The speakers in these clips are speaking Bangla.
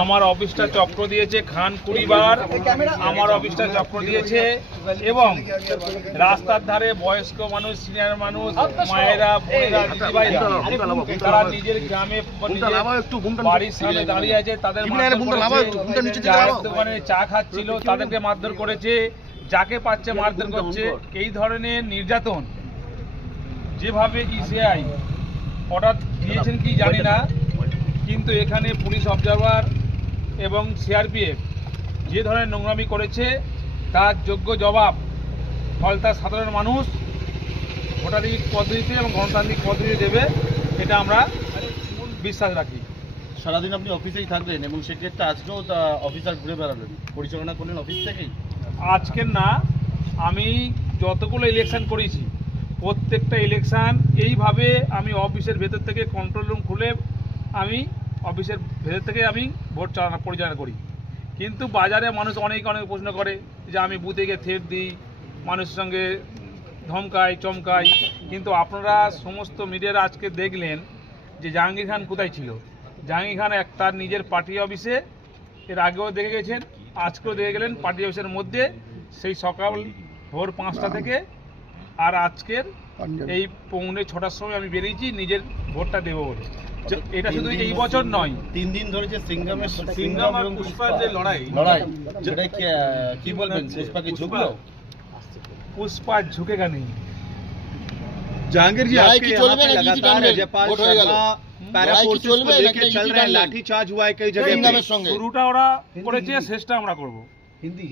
আমার অফিসটা চক্র দিয়েছে, খান পরিবার আমার অফিসটা চক্র দিয়েছে এবং রাস্তার ধারে বয়স্ক মানুষ, সিনিয়র মানুষ, মায়েরা, বোনেরা, দিদিভাইরা তারা নিজের গ্রামে বাড়ির সামনে দাঁড়িয়ে আছে, তাদের চায়ের দোকানে চা খাচ্ছিল তাদেরকে মারধর করেছে, যাকে পাচ্ছে মারধর করছে। এই ধরনের নির্যাতন যেভাবে ইসিআই অর্ডার দিয়েছেন কি জানি না, কিন্তু এখানে পুলিশ অবজারভার এবং সিআরপিএফ যে ধরনের নোংরামি করেছে তার যোগ্য জবাব ফলতা সাধারণ মানুষ ভোটাধিক পদ্ধতিতে এবং গণতান্ত্রিক পদ্ধতিতে দেবে, এটা আমরা বিশ্বাস রাখি। সারাদিন আপনি অফিসেই থাকলেন এবং সেক্ষেত্রে আজকেও তা অফিসার ঘুরে বেড়ালেন, পরিচালনা করলেন অফিস থেকেই? আজকের না, আমি যতগুলো ইলেকশন করেছি প্রত্যেকটা ইলেকশন এইভাবে আমি অফিসের ভেতর থেকে কন্ট্রোল রুম খুলে আমি অফিসের ভেতর থেকে আমি ভোট পরিচালনা করি। কিন্তু বাজারে মানুষ অনেক প্রশ্ন করে যে আমি বুথে গিয়ে থ্রেট দিই, মানুষের সঙ্গে ধমকাই চমকাই, কিন্তু আপনারা সমস্ত মিডিয়ারা আজকে দেখলেন যে জাহাঙ্গীর খান কোথায় ছিল। জাহাঙ্গীর খান তার নিজের পার্টি অফিসে, এর আগেও দেখে গেছেন, আজকেও দেখে গেলেন পার্টি অফিসের মধ্যে, সেই সকাল ভোর 5টা থেকে আর আজকের এই পৌনে 6টার সময় আমি বেরিয়েছি নিজের ভোটটা দেবো বলে। এটা শুধু এই বছর নয়, 3 দিন ধরে যে সিঙ্গাম আর পুষ্পার যে লড়াই, সেটা কি বলবেন? পুষ্পা কি ঝুঁকলো? पुष्पा झुकेगा नहीं। जहांगीर जी, आपके यहाँ पे लगातार जयपाल शर्मा पैरा फोर्सेस को लेकर चल रहे हैं, लाठीचार्ज हुआ है कई जगह पे। শুরুটা ওরা করেছে, শেষটা আমরা করব। হিন্দি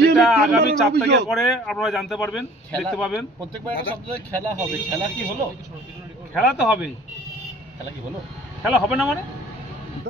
সেটা আগামী 4 তারিখের পরে আপনারা জানতে পারবেন, দেখতে পাবেন। প্রত্যেকবার একটা শব্দ খেলা হবে, খেলা কি হলো? খেলা তো হবেই, খেলা কি হলো? খেলা হবে না মানে